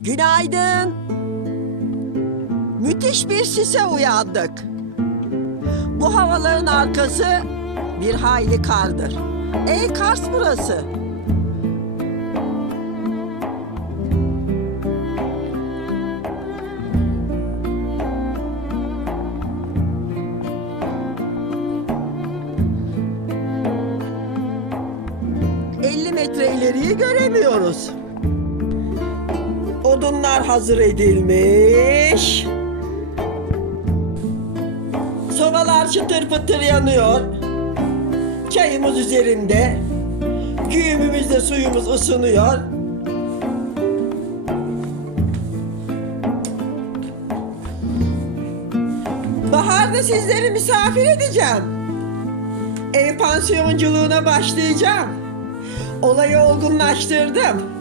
Günaydın. Müthiş bir sise uyandık. Bu havaların arkası bir hayli kardır. Ey Kars burası. Elli metre ileriyi göremiyoruz. Odunlar hazır edilmiş. Sobalar çıtır pıtır yanıyor. Çayımız üzerinde. Güğümümüzde suyumuz ısınıyor. Baharda sizleri misafir edeceğim. Ev pansiyonculuğuna başlayacağım. Olayı olgunlaştırdım.